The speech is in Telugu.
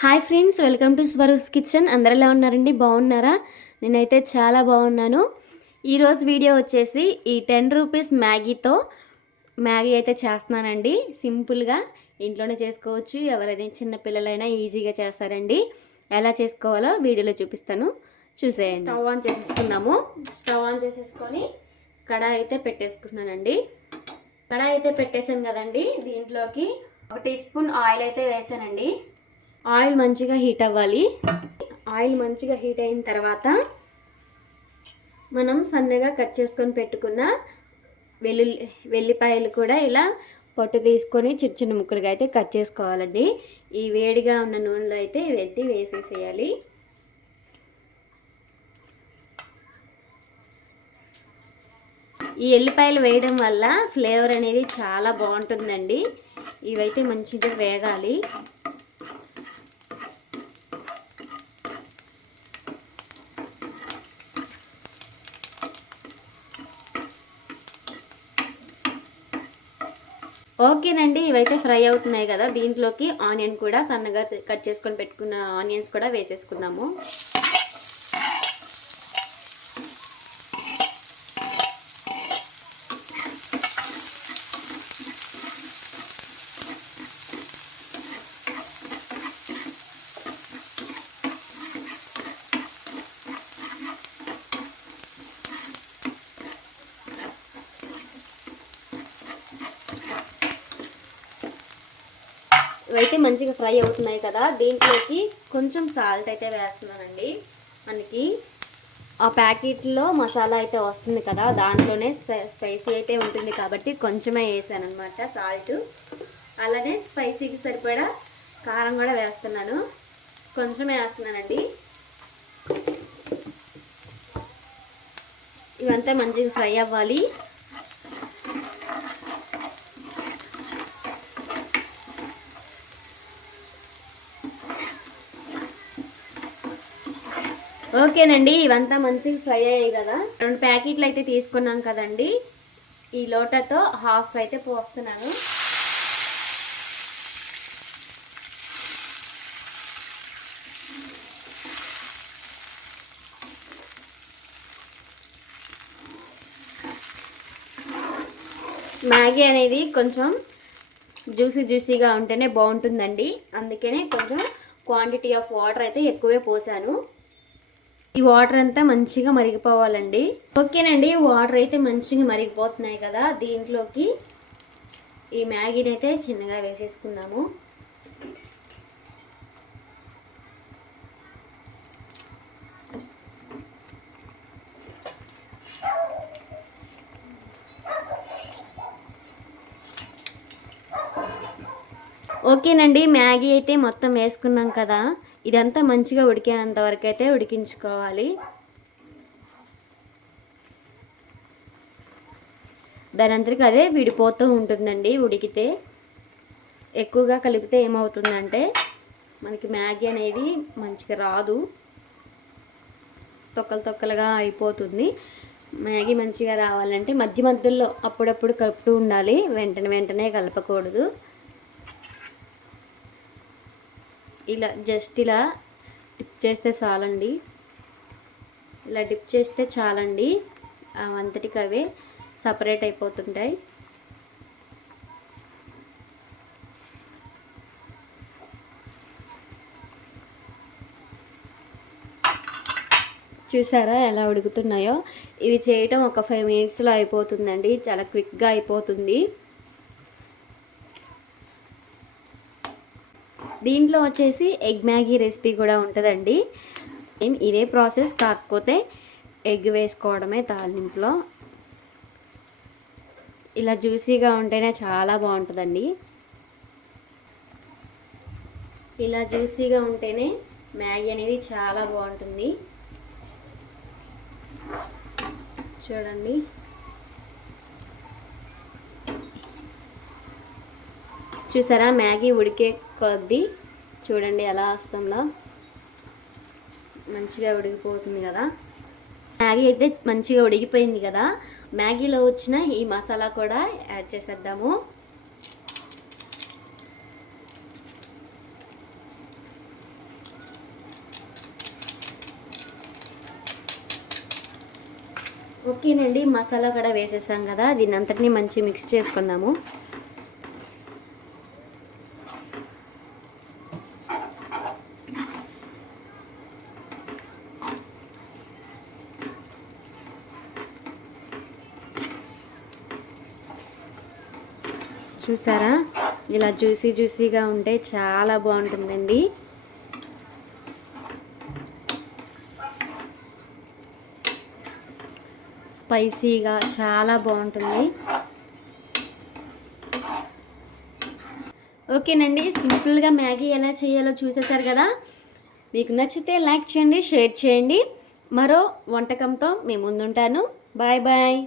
Hi friends, welcome to Swaroo's kitchen. అందరు ఎలా ఉన్నారండి? బాగున్నారా? నేనైతే చాలా బాగున్నాను. ఈరోజు వీడియో వచ్చేసి ఈ 10 రూపీస్ మ్యాగీతో మ్యాగీ అయితే చేస్తున్నానండి. సింపుల్గా ఇంట్లోనే చేసుకోవచ్చు. ఎవరైనా చిన్నపిల్లలైనా ఈజీగా చేస్తారండి. ఎలా చేసుకోవాలో వీడియోలో చూపిస్తాను, చూసేయండి. స్టవ్ ఆన్ చేసేసుకున్నాము. స్టవ్ ఆన్ చేసేసుకొని కడాయి అయితే పెట్టేసుకున్నానండి. కడాయి అయితే పెట్టేసాను కదండి. దీంట్లోకి 1 టీ స్పూన్ ఆయిల్ అయితే వేసానండి. ఆయిల్ మంచిగా హీట్ అవ్వాలి. ఆయిల్ మంచిగా హీట్ అయిన తర్వాత మనం సన్నగా కట్ చేసుకొని పెట్టుకున్న వెల్లిపాయలు కూడా ఇలా పొట్టు తీసుకొని చిన్న చిన్న ముక్కలుగా అయితే కట్ చేసుకోవాలండి. ఈ వేడిగా ఉన్న నూనెలో అయితే వేసేసేయాలి. ఈ ఎల్లిపాయలు వేయడం వల్ల ఫ్లేవర్ అనేది చాలా బాగుంటుందండి. ఇవైతే మంచిగా వేగాలి. ఓకేనండి, ఇవైతే ఫ్రై అవుతున్నాయి కదా. దీంట్లోకి ఆనియన్ కూడా సన్నగా కట్ చేసుకొని పెట్టుకున్న ఆనియన్స్ కూడా వేసేసుకుందాము. ఇవైతే మంచిగా ఫ్రై అవుతున్నాయి కదా. దీంట్లోకి కొంచెం సాల్ట్ అయితే వేస్తున్నానండి. మనకి ఆ ప్యాకెట్లో మసాలా అయితే వస్తుంది కదా, దాంట్లోనే స్పైసీ అయితే ఉంటుంది కాబట్టి కొంచెమే వేసాను అనమాట సాల్ట్. అలానే స్పైసీకి సరిపడా కారం కూడా వేస్తున్నాను. కొంచెమే వేస్తున్నానండి. ఇవంతా మంచిగా ఫ్రై అవ్వాలి. ఓకేనండి, ఇవంతా మంచిగా ఫ్రై అయ్యాయి కదా. 2 ప్యాకెట్లు అయితే తీసుకున్నాం కదండి. ఈ లోటాతో హాఫ్ అయితే పోస్తున్నాను. మ్యాగీ అనేది కొంచెం జ్యూసీగా ఉంటేనే బాగుంటుందండి. అందుకనే కొంచెం క్వాంటిటీ ఆఫ్ వాటర్ అయితే ఎక్కువే పోసాను. ఈ వాటర్ అంతా మంచిగా మరిగిపోవాలండి. ఓకేనండి, వాటర్ అయితే మంచిగా మరిగిపోతున్నాయి కదా. దీంట్లోకి ఈ మ్యాగీని అయితే చిన్నగా వేసేసుకుందాము. ఓకేనండి, మ్యాగీ అయితే మొత్తం వేసుకున్నాం కదా. ఇదంతా మంచిగా ఉడికేంత వరకు అయితే ఉడికించుకోవాలి. దాని అంతటికి అదే విడిపోతూ ఉంటుందండి. ఉడికితే ఎక్కువగా కలిపితే ఏమవుతుందంటే మనకి మ్యాగీ అనేది మంచిగా రాదు, తొక్కలుగా అయిపోతుంది. మ్యాగీ మంచిగా రావాలంటే మధ్యలో అప్పుడప్పుడు కలుపుతూ ఉండాలి. వెంటనే కలపకూడదు. ఇలా జస్ట్ ఇలా డిప్ చేస్తే చాలండి. ఇలా డిప్ చేస్తే చాలండి. అంతటికి అవే సపరేట్ అయిపోతుంటాయి. చూసారా ఎలా ఉడుకుతున్నాయో? ఇవి చేయటం ఒక 5 మినిట్స్లో అయిపోతుందండి. చాలా క్విక్గా అయిపోతుంది. దీంట్లో వచ్చేసి ఎగ్ మ్యాగీ రెసిపీ కూడా ఉంటుందండి. ఇదే ప్రాసెస్, కాకపోతే ఎగ్ వేసుకోవడమే తాలింపులో. ఇలా జ్యూసీగా ఉంటేనే చాలా బాగుంటుందండి. ఇలా జ్యూసీగా ఉంటేనే మ్యాగీ అనేది చాలా బాగుంటుంది. చూడండి, చూసారా మ్యాగీ ఉడికే కొద్దీ చూడండి ఎలా వస్తుందో. మంచిగా ఉడికిపోతుంది కదా. మ్యాగీ అయితే మంచిగా ఉడికిపోయింది కదా. మ్యాగీలో వచ్చిన ఈ మసాలా కూడా యాడ్ చేసేద్దాము. ఓకేనండి, మసాలా కూడా వేసేసాం కదా, దీన్ని అంతటినీ మంచి మిక్స్ చేసుకుందాము. చూసారా, ఇలా జ్యూసీగా ఉంటే చాలా బాగుంటుందండి. స్పైసీగా చాలా బాగుంటుంది. ఓకేనండి, సింపుల్గా మ్యాగీ ఎలా చేయాలో చూసేశారు కదా. మీకు నచ్చితే లైక్ చేయండి, షేర్ చేయండి. మరో వంటకంతో మీ ముందుంటాను. Bye bye.